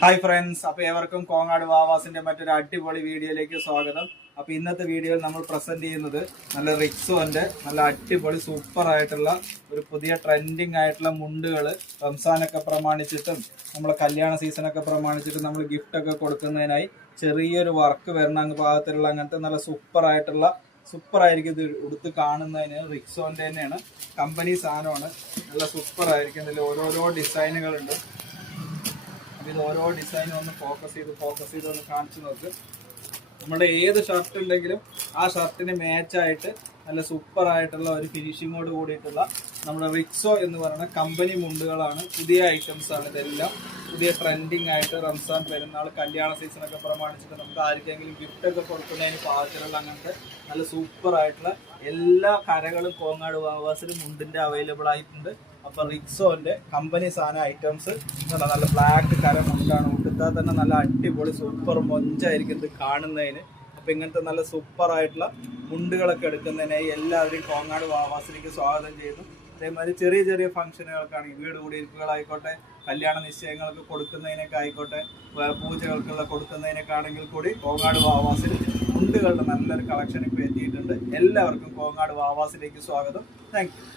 Hi friends, അപ്പോൾ ഏവർക്കും കോങ്ങാട് വാവാസിന്റെ മറ്റൊരു അടിപൊളി വീഡിയോയിലേക്ക് സ്വാഗതം. അപ്പോൾ ഇന്നത്തെ വീഡിയോയിൽ നമ്മൾ പ്രസന്റ് ചെയ്യുന്നത് നല്ല റിക്സോന്റെ നല്ല അടിപൊളി സൂപ്പർ ആയിട്ടുള്ള ഒരു പുതിയ ട്രെൻഡിങ് ആയിട്ടുള്ള മുണ്ടുകൾ റംസാനൊക്കെ പ്രമാണിച്ചിട്ടും നമ്മളെ കല്യാണ സീസണൊക്കെ പ്രമാണിച്ചിട്ടും നമ്മൾ ഗിഫ്റ്റ് ഒക്കെ കൊടുക്കുന്നതിനായി ചെറിയൊരു വർക്ക് വരണ പാകത്തിലുള്ള അങ്ങനത്തെ നല്ല സൂപ്പർ ആയിരിക്കും. ഇത് ഉടുത്ത് കാണുന്നതിന് റിക്സോന്റെ തന്നെയാണ്, കമ്പനി സാധനമാണ്. നല്ല സൂപ്പർ ആയിരിക്കും. ഇതിൽ ഓരോരോ ഡിസൈനുകളുണ്ട്. ഇത് ഓരോ ഡിസൈനും ഒന്ന് ഫോക്കസ് ചെയ്ത് ഒന്ന് കാണിച്ചു നോക്ക്. നമ്മുടെ ഏത് ഷർട്ട് ഉണ്ടെങ്കിലും ആ ഷർട്ടിന് മാച്ചായിട്ട് നല്ല സൂപ്പർ ആയിട്ടുള്ള ഒരു ഫിനിഷിങ്ങോട് കൂടിയിട്ടുള്ള നമ്മുടെ റിക്സോ എന്ന് പറയുന്ന കമ്പനി മുണ്ടുകളാണ്. പുതിയ ഐറ്റംസ് ആണ് ഇതെല്ലാം. പുതിയ ട്രെൻഡിങ് ആയിട്ട് റംസാൻ, പെരുന്നാൾ, കല്യാണ സീസണൊക്കെ പ്രമാണിച്ചിട്ട് നമുക്ക് ആർക്കെങ്കിലും ഗിഫ്റ്റ് ഒക്കെ കൊടുക്കുന്നതിന് പാകത്തിലുള്ള അങ്ങനത്തെ നല്ല സൂപ്പർ ആയിട്ടുള്ള എല്ലാ കരകളും കോങ്ങാട് വാവാസിൽ മുണ്ടിന്റെ അവൈലബിൾ ആയിട്ടുണ്ട്. അപ്പൊ റിക്സോന്റെ കമ്പനി സാധന ഐറ്റംസ് നല്ല ബ്ലാക്ക് കര മുണ്ടാണ്. ഉടുത്താൽ തന്നെ നല്ല അടിപൊളി സൂപ്പർ മൊഞ്ചായിരിക്കും ഇത് കാണുന്നതിന്. അപ്പൊ ഇങ്ങനത്തെ നല്ല സൂപ്പർ ആയിട്ടുള്ള മുണ്ടുകളൊക്കെ എടുക്കുന്നതിനായി എല്ലാവരെയും കോങ്ങാട് വാവാസിലേക്ക് സ്വാഗതം ചെയ്യുന്നു. അതേമാതിരി ചെറിയ ചെറിയ ഫംഗ്ഷനുകൾക്കാണെങ്കിൽ വീട് കുടിയിരിപ്പുകളായിക്കോട്ടെ, കല്യാണ നിശ്ചയങ്ങൾക്ക് കൊടുക്കുന്നതിനൊക്കെ ആയിക്കോട്ടെ, പൂജകൾക്കുള്ള കൊടുക്കുന്നതിനൊക്കെ ആണെങ്കിൽ കൂടി കോങ്ങാട് വാവാസിൽ മുണ്ടുകളുടെ നല്ലൊരു കളക്ഷൻ ഇപ്പോൾ എത്തിയിട്ടുണ്ട്. എല്ലാവർക്കും കോങ്ങാട് വാവാസിലേക്ക് സ്വാഗതം. Thank you.